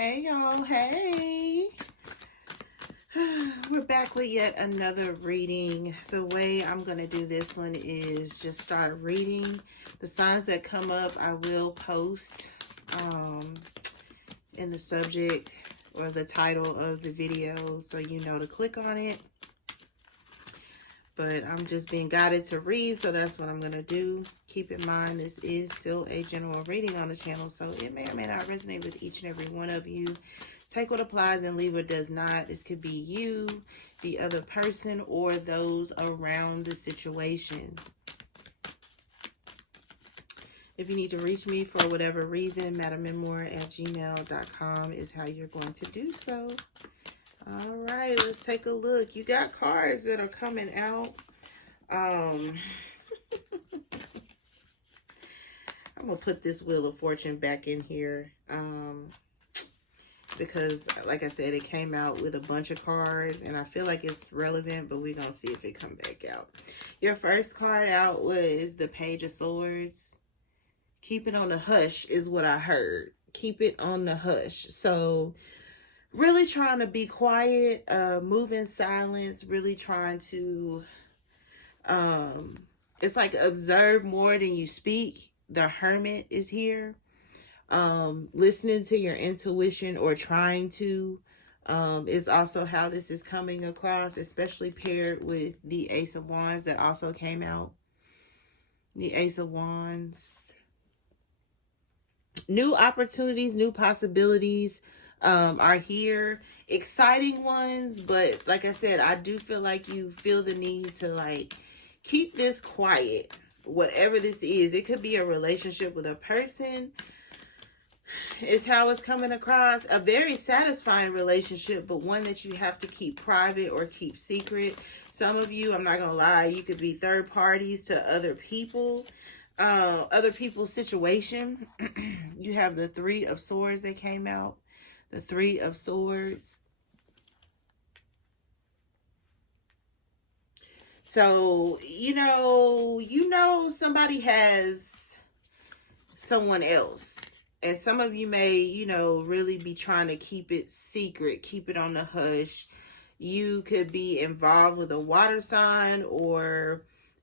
Hey y'all, hey. We're back with yet another reading. The way I'm going to do this one is just start reading. The signs that come up I will post in the subject or the title of the video so you know to click on it. But I'm just being guided to read, so that's what I'm going to do. Keep in mind, this is still a general reading on the channel, so it may or may not resonate with each and every one of you. Take what applies and leave what does not. This could be you, the other person, or those around the situation. If you need to reach me for whatever reason, MadamMemoir@gmail.com is how you're going to do so. All right, let's take a look. You got cards that are coming out. I'm going to put this Wheel of Fortune back in here because, like I said, it came out with a bunch of cards, and I feel like it's relevant, but we're going to see if it comes back out. Your first card out was the Page of Swords. Keep it on the hush is what I heard. Keep it on the hush. So really trying to be quiet, move in silence, really trying to, it's like observe more than you speak. The Hermit is here. Listening to your intuition or trying to, is also how this is coming across, especially paired with the Ace of Wands that also came out. The Ace of Wands. New opportunities, new possibilities are here. Exciting ones, but like I said, I do feel like you feel the need to like keep this quiet. Whatever this is, it could be a relationship with a person. Is how it's coming across. A very satisfying relationship, but one that you have to keep private or keep secret. Some of you, I'm not gonna lie, you could be third parties to other people, other people's situation. You have the Three of Swords that came out. The Three of Swords. So, you know somebody has someone else. And some of you may, really be trying to keep it secret, keep it on the hush. You could be involved with a water sign or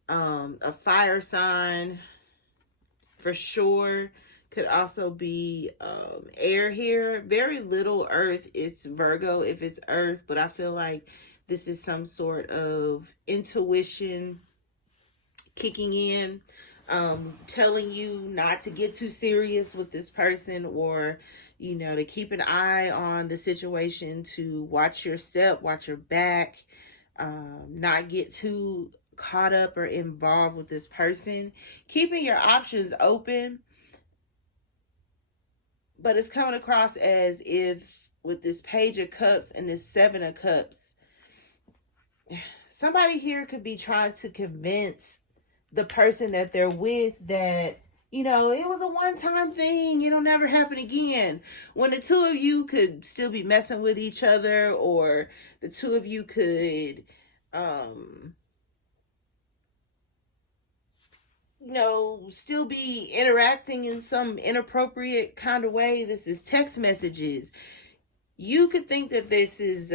a fire sign for sure. Could also be air here. Very little earth. It's Virgo if it's earth, but I feel like this is some sort of intuition kicking in, telling you not to get too serious with this person, or to keep an eye on the situation, to watch your step, watch your back, not get too caught up or involved with this person, keeping your options open. But it's coming across as if with this Page of Cups and this Seven of Cups, somebody here could be trying to convince the person that they're with that, it was a one-time thing. It'll never happen again. When the two of you could still be messing with each other, or the two of you could, still be interacting in some inappropriate kind of way. This is text messages. You could think that this is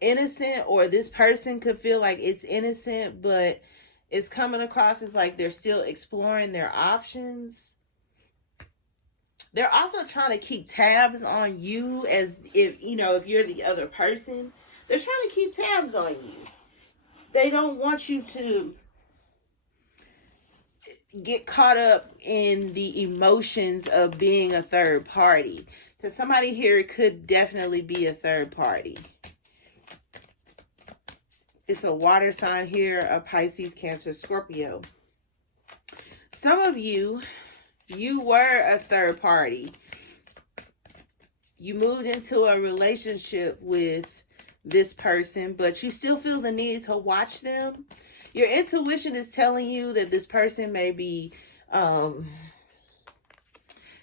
innocent, or this person could feel like it's innocent, but it's coming across as like they're still exploring their options. They're also trying to keep tabs on you, as if you're the other person. They're trying to keep tabs on you. They don't want you to get caught up in the emotions of being a third party, because somebody here could definitely be a third party. It's a water sign here, a Pisces, Cancer, Scorpio. Some of you were a third party. You moved into a relationship with this person, but you still feel the need to watch them. Your intuition is telling you that this person may be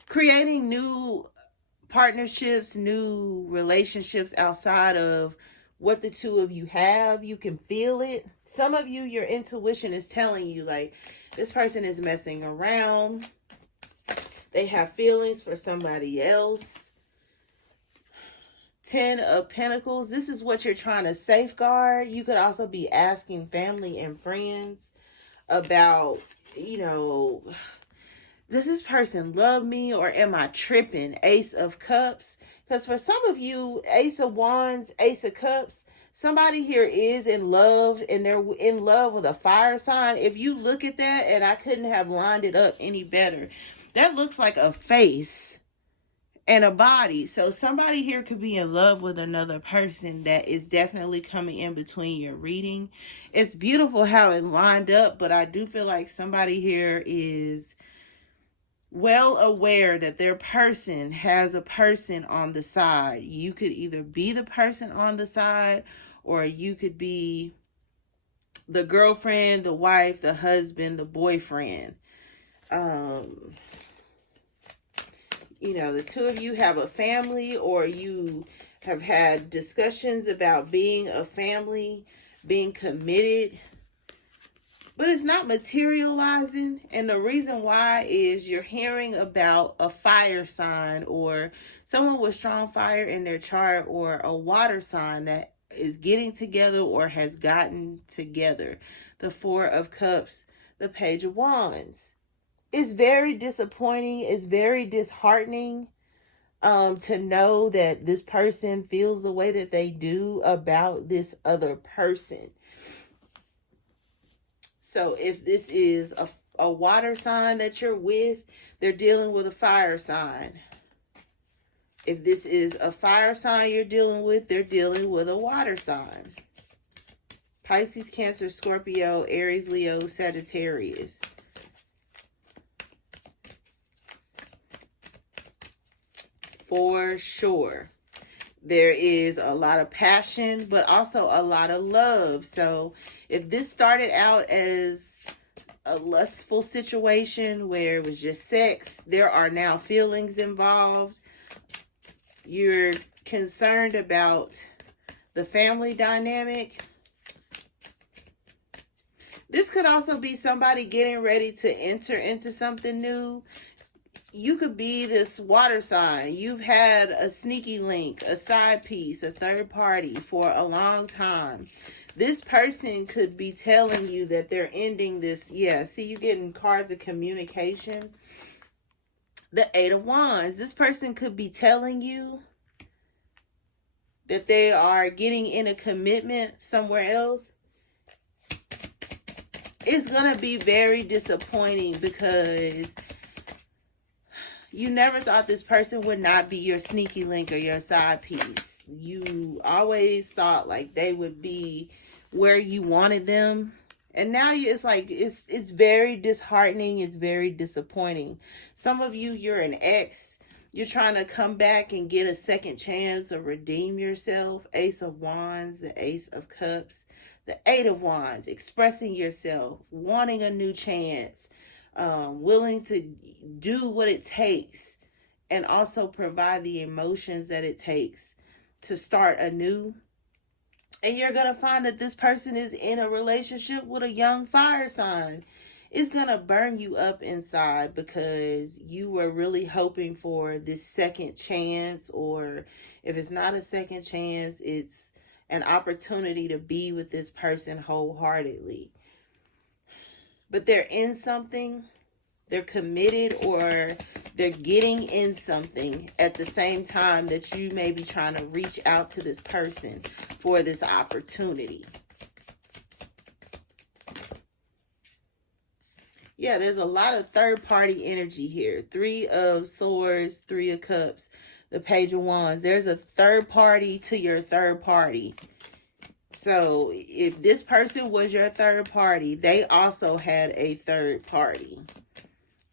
creating new partnerships, new relationships outside of what the two of you have. You can feel it. Some of you, your intuition is telling you like this person is messing around. They have feelings for somebody else. 10 of Pentacles. This is what you're trying to safeguard. You could also be asking family and friends about, does this person love me or am I tripping? Ace of Cups. Because for some of you, Ace of Wands, Ace of Cups, somebody here is in love and they're in love with a fire sign. If you look at that, and I couldn't have lined it up any better, that looks like a face and a body. So somebody here could be in love with another person that is definitely coming in between your reading. It's beautiful how it lined up, but I do feel like somebody here is well aware that their person has a person on the side. You could either be the person on the side, or you could be the girlfriend, the wife, the husband, the boyfriend. The two of you have a family, or you have had discussions about being a family, being committed, but it's not materializing. And the reason why is you're hearing about a fire sign, or someone with strong fire in their chart, or a water sign that is getting together or has gotten together. The Four of Cups, the Page of Wands. It's very disappointing. It's very disheartening to know that this person feels the way that they do about this other person. So if this is a water sign that you're with, they're dealing with a fire sign. If this is a fire sign you're dealing with, they're dealing with a water sign. Pisces, Cancer, Scorpio, Aries, Leo, Sagittarius. For sure. There is a lot of passion, but also a lot of love. So if this started out as a lustful situation where it was just sex, there are now feelings involved. You're concerned about the family dynamic. This could also be somebody getting ready to enter into something new. You could be this water sign. You've had a sneaky link, a side piece, a third party for a long time. This person could be telling you that they're ending this. Yeah, see, you getting cards of communication. The Eight of Wands. This person could be telling you that they are getting in a commitment somewhere else. It's going to be very disappointing because you never thought this person would not be your sneaky link or your side piece. You always thought like they would be where you wanted them. And now it's like, it's very disheartening. It's very disappointing. Some of you, you're an ex. You're trying to come back and get a second chance or redeem yourself. Ace of Wands, the Ace of Cups, the Eight of Wands, expressing yourself, wanting a new chance. Willing to do what it takes and also provide the emotions that it takes to start anew. And you're going to find that this person is in a relationship with a young fire sign. It's going to burn you up inside because you were really hoping for this second chance, or if it's not a second chance, it's an opportunity to be with this person wholeheartedly. But they're in something, they're committed, or they're getting in something at the same time that you may be trying to reach out to this person for this opportunity. Yeah, there's a lot of third-party energy here. Three of Swords, Three of Cups, the Page of Wands. There's a third party to your third party. So if this person was your third party, they also had a third party.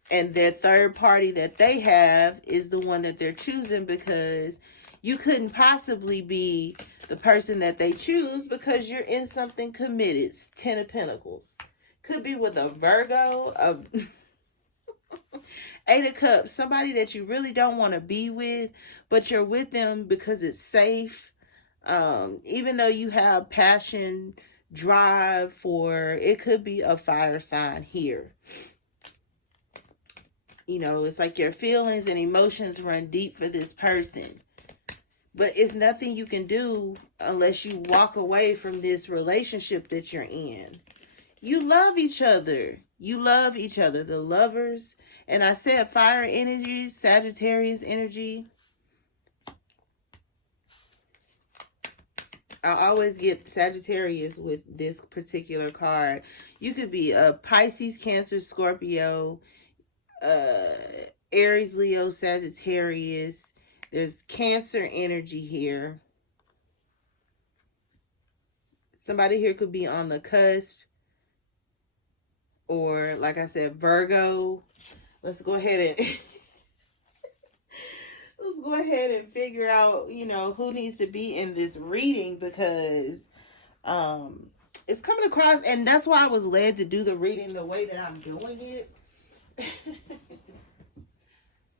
And their third party that they have is the one that they're choosing, because you couldn't possibly be the person that they choose because you're in something committed. Ten of Pentacles. Could be with a Virgo, Eight of Cups. Somebody that you really don't want to be with, but you're with them because it's safe. Even though you have passion, drive it could be a fire sign here. You know, it's like your feelings and emotions run deep for this person. But it's nothing you can do unless you walk away from this relationship that you're in. You love each other. You love each other, the lovers. And I said fire energy, Sagittarius energy. I always get Sagittarius with this particular card. You could be a Pisces, Cancer, Scorpio, Aries, Leo, Sagittarius. There's Cancer energy here. Somebody here could be on the cusp. Or, like I said, Virgo. Let's go ahead and let's go ahead and figure out, you know, who needs to be in this reading, because it's coming across, and that's why I was led to do the reading the way that I'm doing it.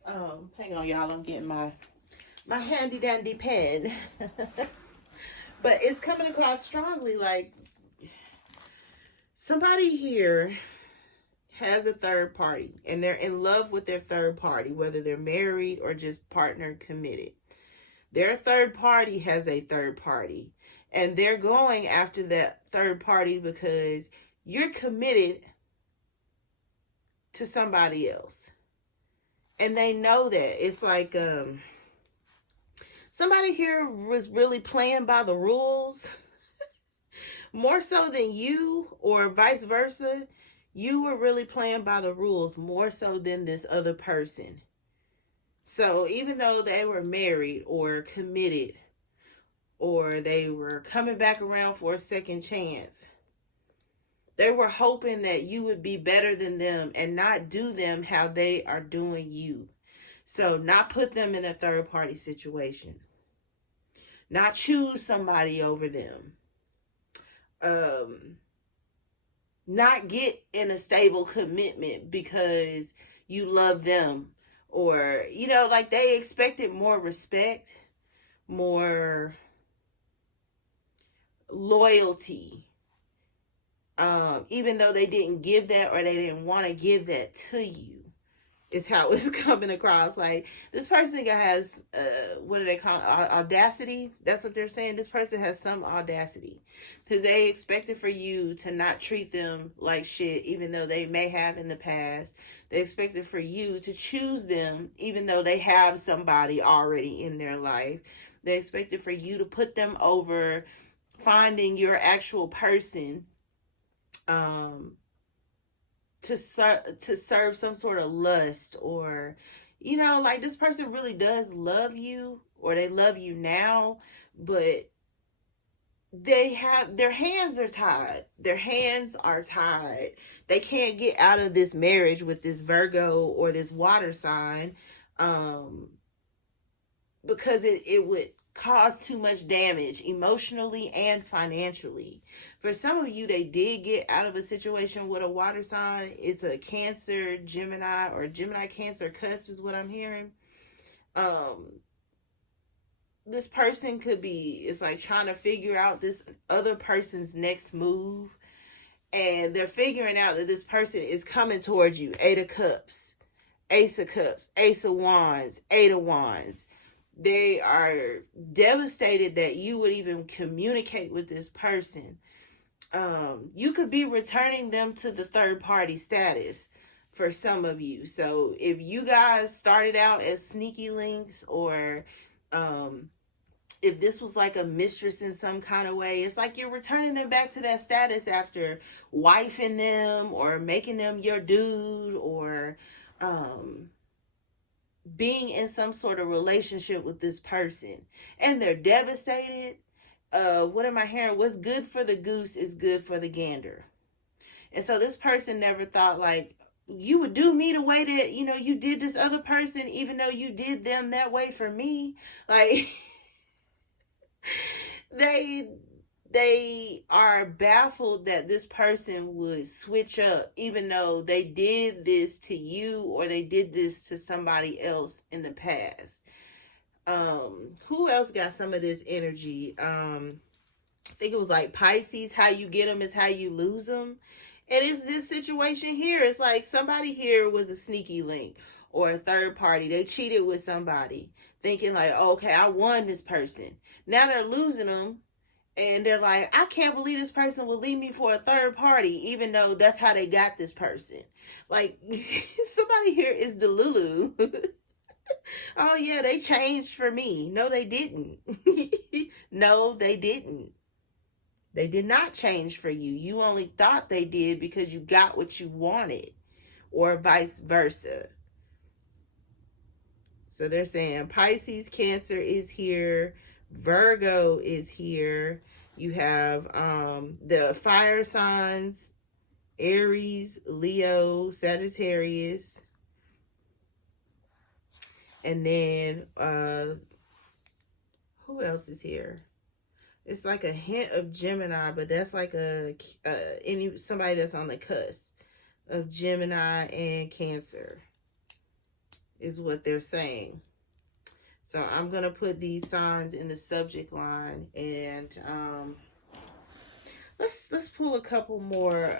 Hang on, y'all. I'm getting my handy dandy pen. But it's coming across strongly, like somebody here has a third party and they're in love with their third party, whether they're married or just partner committed. Their third party has a third party and they're going after that third party because you're committed to somebody else. And they know that. It's like somebody here was really playing by the rules more so than you, or vice versa. You were really playing by the rules more so than this other person. So even though they were married or committed, or they were coming back around for a second chance, they were hoping that you would be better than them and not do them how they are doing you. So not put them in a third party situation. Not choose somebody over them. Not get in a stable commitment because you love them, or, you know, like they expected more respect, more loyalty, even though they didn't give that, or they didn't want to give that to you, is how it's coming across. Like, this person has, what do they call it? Audacity. That's what they're saying. This person has some audacity because they expected for you to not treat them like shit, even though they may have in the past. They expected for you to choose them, even though they have somebody already in their life. They expected for you to put them over finding your actual person, to serve some sort of lust, or, you know, like this person really does love you, or they love you now, but they have, their hands are tied. Their hands are tied. They can't get out of this marriage with this Virgo or this water sign, because it would cause too much damage emotionally and financially. For some of you, they did get out of a situation with a water sign. It's a Cancer, Gemini, or Gemini Cancer cusp is what I'm hearing. This person could be, it's like trying to figure out this other person's next move. And they're figuring out that this person is coming towards you. 8 of Cups, Ace of Cups, Ace of Wands, 8 of Wands. They are devastated that you would even communicate with this person. You could be returning them to the third party status for some of you. So if you guys started out as sneaky links, or if this was like a mistress in some kind of way, it's like you're returning them back to that status after wifing them or making them your dude, or being in some sort of relationship with this person, and they're devastated. What am I hearing? What's good for the goose is good for the gander. And so this person never thought like you would do me the way that, you know, you did this other person, even though you did them that way for me. Like they are baffled that this person would switch up, even though they did this to you or they did this to somebody else in the past. Who else got some of this energy? I think it was like Pisces. How you get them is how you lose them. And it's this situation here. It's like somebody here was a sneaky link, or a third party. They cheated with somebody, thinking like, oh, okay, I won this person. Now they're losing them, and they're like, I can't believe this person will leave me for a third party, even though that's how they got this person. Like, somebody here is Delulu. Oh yeah, they changed for me. No, they didn't. No, they didn't. They did not change for you. You only thought they did because you got what you wanted, or vice versa. So they're saying Pisces, Cancer is here. Virgo is here. You have the fire signs, Aries, Leo, Sagittarius. And then who else is here? It's like a hint of Gemini, but that's like somebody that's on the cusp of Gemini and Cancer is what they're saying. So I'm going to put these signs in the subject line, and let's pull a couple more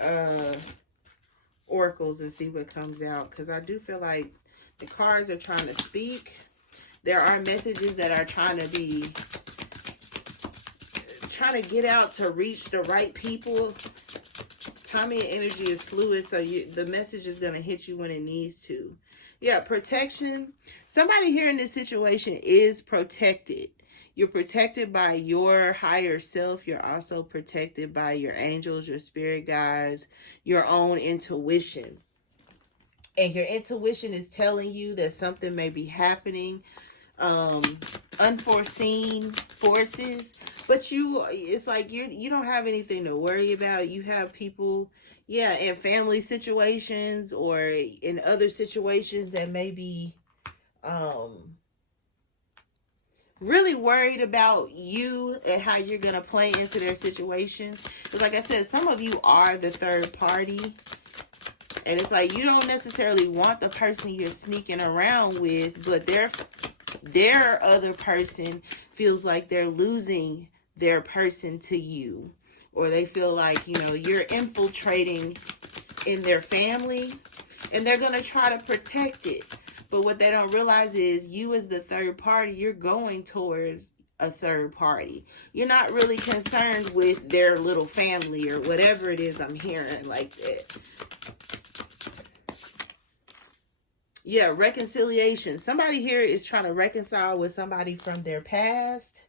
oracles and see what comes out, because I do feel like the cards are trying to speak. There are messages that are trying to get out to reach the right people. Timing and energy is fluid, so the message is going to hit you when it needs to. Yeah, protection. Somebody here in this situation is protected. You're protected by your higher self. You're also protected by your angels, your spirit guides, your own intuition. And your intuition is telling you that something may be happening, unforeseen forces, but it's like you don't have anything to worry about. You have people, yeah, in family situations or in other situations that may be really worried about you and how you're going to play into their situation. Because like I said, some of you are the third party. And it's like you don't necessarily want the person you're sneaking around with, but their other person feels like they're losing their person to you. Or they feel like, you're infiltrating in their family and they're going to try to protect it. But what they don't realize is you as the third party, you're going towards a third party. You're not really concerned with their little family or whatever it is I'm hearing like that. Yeah, reconciliation. Somebody here is trying to reconcile with somebody from their past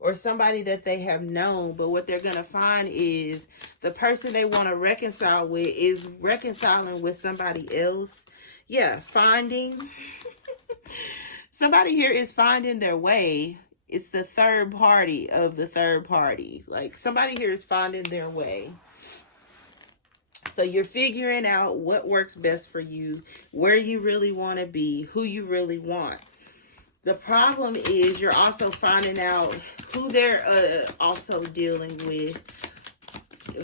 or somebody that they have known. But what they're going to find is the person they want to reconcile with is reconciling with somebody else. Yeah, finding. Somebody here is finding their way. It's the third party of the third party. Like somebody here is finding their way. So you're figuring out what works best for you, where you really want to be, who you really want. The problem is you're also finding out who they're also dealing with,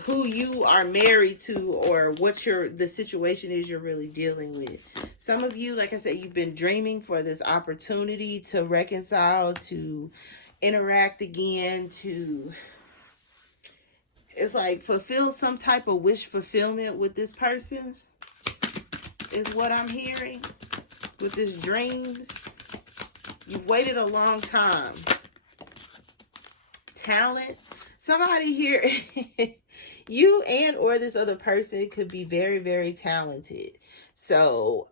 who you are married to, or what the situation is you're really dealing with. Some of you, like I said, you've been dreaming for this opportunity to reconcile, to interact again, it's like fulfill some type of wish fulfillment with this person is what I'm hearing with this dreams. You've waited a long time. Talent. Somebody here, you and or this other person could be very, very talented. So,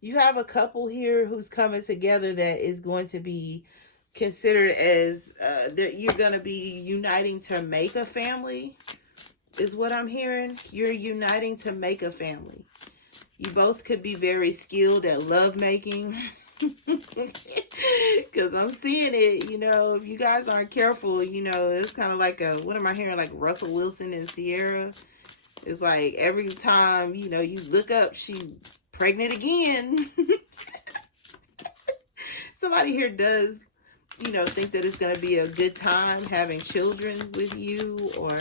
you have a couple here who's coming together that is going to be considered as that you're going to be uniting to make a family is what I'm hearing. You're uniting to make a family. You both could be very skilled at love making. Because I'm seeing it, if you guys aren't careful, it's kind of like what am I hearing? Like Russell Wilson and Sierra. It's like every time, you look up, she pregnant again. Somebody here does, think that it's going to be a good time having children with you or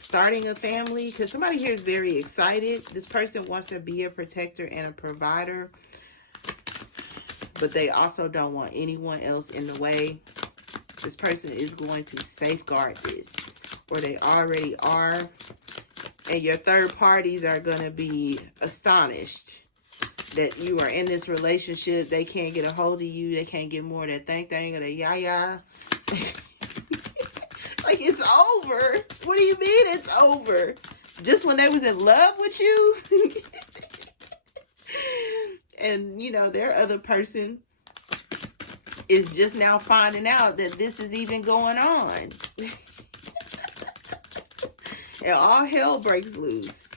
starting a family. Because somebody here is very excited. This person wants to be a protector and a provider. But they also don't want anyone else in the way. This person is going to safeguard this or they already are. And your third parties are going to be astonished that you are in this relationship. They can't get a hold of you. They can't get more of that thing or that yah. Like, it's over. What do you mean it's over? Just when they was in love with you? And, you know, their other person is just now finding out that this is even going on. And all hell breaks loose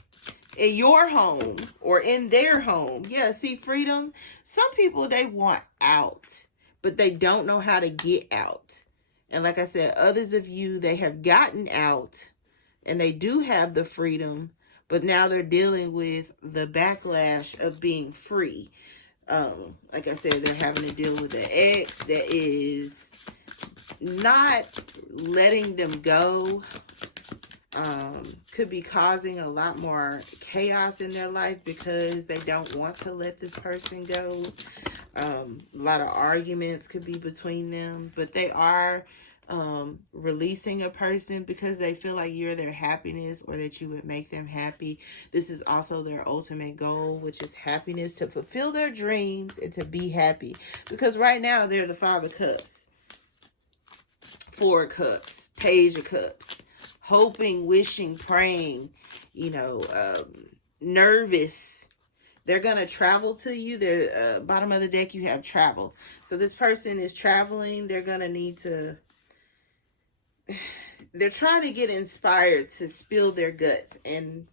in your home or in their home. Yeah, see, freedom. Some people, they want out, but they don't know how to get out. And like I said, others of you, they have gotten out and they do have the freedom, but now they're dealing with the backlash of being free. Like I said, they're having to deal with an ex that is not letting them go. Could be causing a lot more chaos in their life because they don't want to let this person go. A lot of arguments could be between them, but they are releasing a person because they feel like you're their happiness or that you would make them happy. This is also their ultimate goal, which is happiness, to fulfill their dreams and to be happy. Because right now they're the 5 of Cups, 4 of Cups, Page of Cups. Hoping, wishing, praying, you know, nervous. They're going to travel to you. They're bottom of the deck, you have travel. So this person is traveling. They're going to need to, they're trying to get inspired to spill their guts and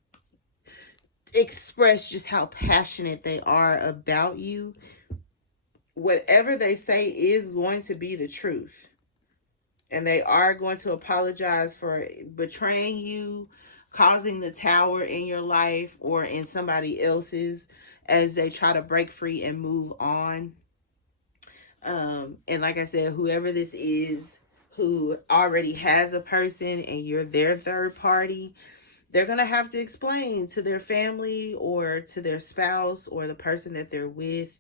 express just how passionate they are about you. Whatever they say is going to be the truth. And they are going to apologize for betraying you, causing the tower in your life or in somebody else's as they try to break free and move on. And like I said, whoever this is who already has a person and you're their third party, they're going to have to explain to their family or to their spouse or the person that they're with,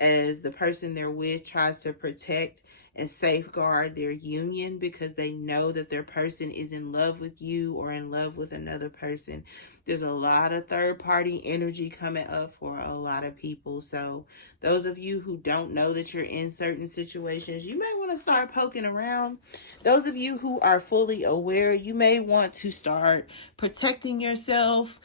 as the person they're with tries to protect and safeguard their union because they know that their person is in love with you or in love with another person. There's a lot of third party energy coming up for a lot of people. So those of you who don't know that you're in certain situations, you may want to start poking around. Those of you who are fully aware, you may want to start protecting yourself,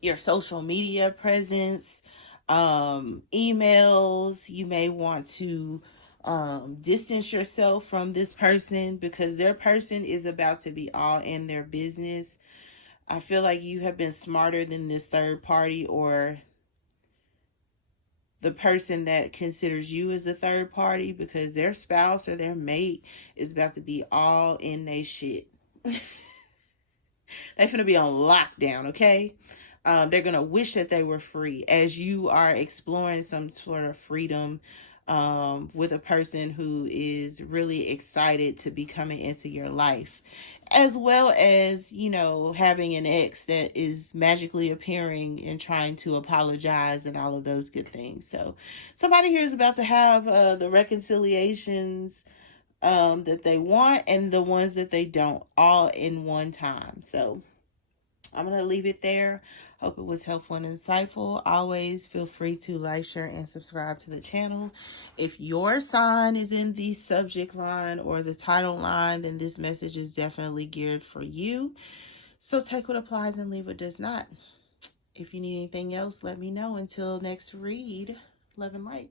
your social media presence, emails. You may want to distance yourself from this person because their person is about to be all in their business. I feel like you have been smarter than this third party or the person that considers you as a third party, because their spouse or their mate is about to be all in they shit. They're gonna be on lockdown, okay? They're gonna wish that they were free as you are exploring some sort of freedom with a person who is really excited to be coming into your life, as well as, you know, having an ex that is magically appearing and trying to apologize and all of those good things. So somebody here is about to have the reconciliations that they want and the ones that they don't, all in one time. So I'm going to leave it there. Hope it was helpful and insightful. Always feel free to like, share, and subscribe to the channel. If your sign is in the subject line or the title line, then this message is definitely geared for you. So take what applies and leave what does not. If you need anything else, let me know. Until next read, love and light.